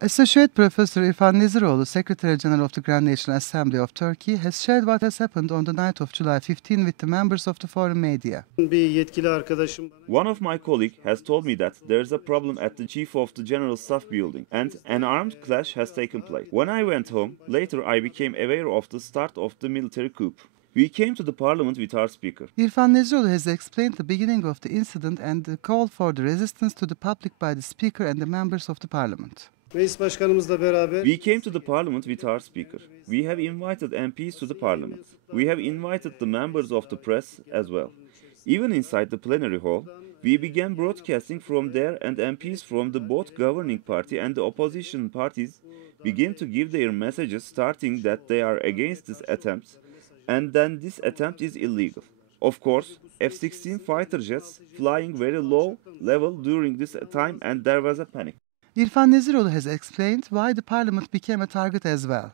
Associate Professor İrfan Neziroğlu, Secretary General of the Grand National Assembly of Turkey, has shared what has happened on the night of July 15 with the members of the foreign media. One of my colleagues has told me that there is a problem at the Chief of the General Staff building and an armed clash has taken place. When I went home, later I became aware of the start of the military coup. We came to the parliament with our speaker. İrfan Neziroğlu has explained the beginning of the incident and the call for the resistance to the public by the speaker and the members of the parliament. We came to the parliament with our speaker. We have invited MPs to the parliament. We have invited the members of the press as well. Even inside the plenary hall, we began broadcasting from there and MPs from the both governing party and the opposition parties begin to give their messages starting that they are against this attempt and then this attempt is illegal. Of course, F-16 fighter jets flying very low level during this time and there was a panic. İrfan Neziroğlu has explained why the parliament became a target as well.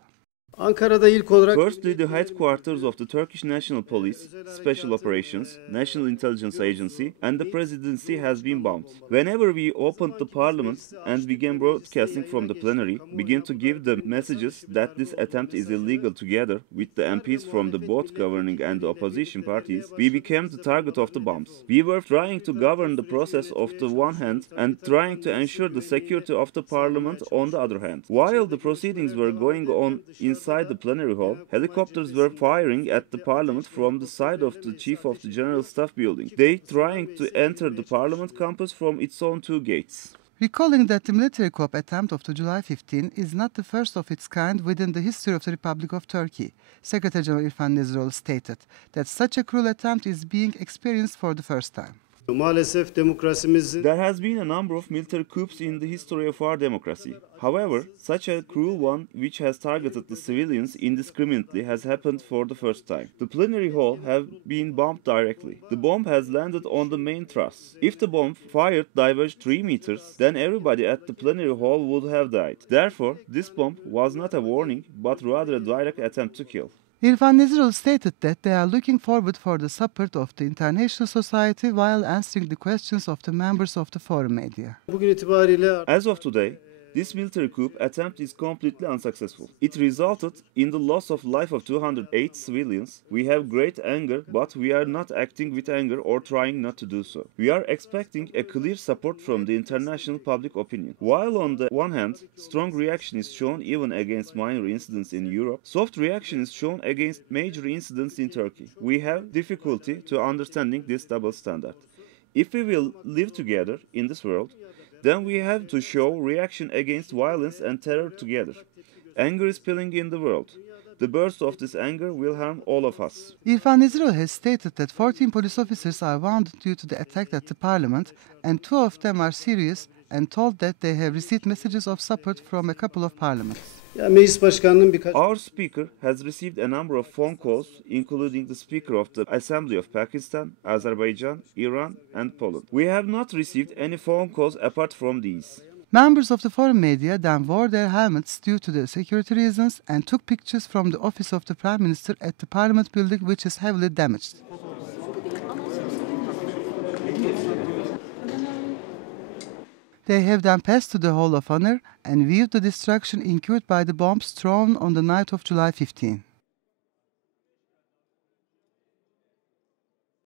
Firstly, the headquarters of the Turkish National Police, Special Operations, National Intelligence Agency, and the Presidency has been bombed. Whenever we opened the parliament and began broadcasting from the plenary, began to give the messages that this attempt is illegal together with the MPs from the both governing and the opposition parties, we became the target of the bombs. We were trying to govern the process of the one hand and trying to ensure the security of the parliament on the other hand. While the proceedings were going on inside the plenary hall, helicopters were firing at the parliament from the side of the Chief of the General Staff building. They trying to enter the parliament campus from its own two gates. Recalling that the military coup attempt of the July 15 is not the first of its kind within the history of the Republic of Turkey, Secretary General İrfan Neziroğlu stated that such a cruel attempt is being experienced for the first time. There has been a number of military coups in the history of our democracy. However, such a cruel one which has targeted the civilians indiscriminately has happened for the first time. The plenary hall have been bombed directly. The bomb has landed on the main truss. If the bomb fired diverged 3 meters, then everybody at the plenary hall would have died. Therefore, this bomb was not a warning, but rather a direct attempt to kill. İrfan Neziroğlu stated that they are looking forward for the support of the international society while answering the questions of the members of the foreign media. As of today, this military coup attempt is completely unsuccessful. It resulted in the loss of life of 208 civilians. We have great anger, but we are not acting with anger or trying not to do so. We are expecting a clear support from the international public opinion. While on the one hand, strong reaction is shown even against minor incidents in Europe, soft reaction is shown against major incidents in Turkey. We have difficulty to understanding this double standard. If we will live together in this world, then we have to show reaction against violence and terror together. Anger is spilling in the world. The burst of this anger will harm all of us. İrfan Neziroğlu has stated that 14 police officers are wounded due to the attack at the parliament and 2 of them are serious and told that they have received messages of support from a couple of parliaments. Our speaker has received a number of phone calls, including the Speaker of the Assembly of Pakistan, Azerbaijan, Iran, and Poland. We have not received any phone calls apart from these. Members of the foreign media then wore their helmets due to the security reasons and took pictures from the office of the Prime Minister at the Parliament building, which is heavily damaged. They have then passed to the Hall of Honor and viewed the destruction incurred by the bombs thrown on the night of July 15.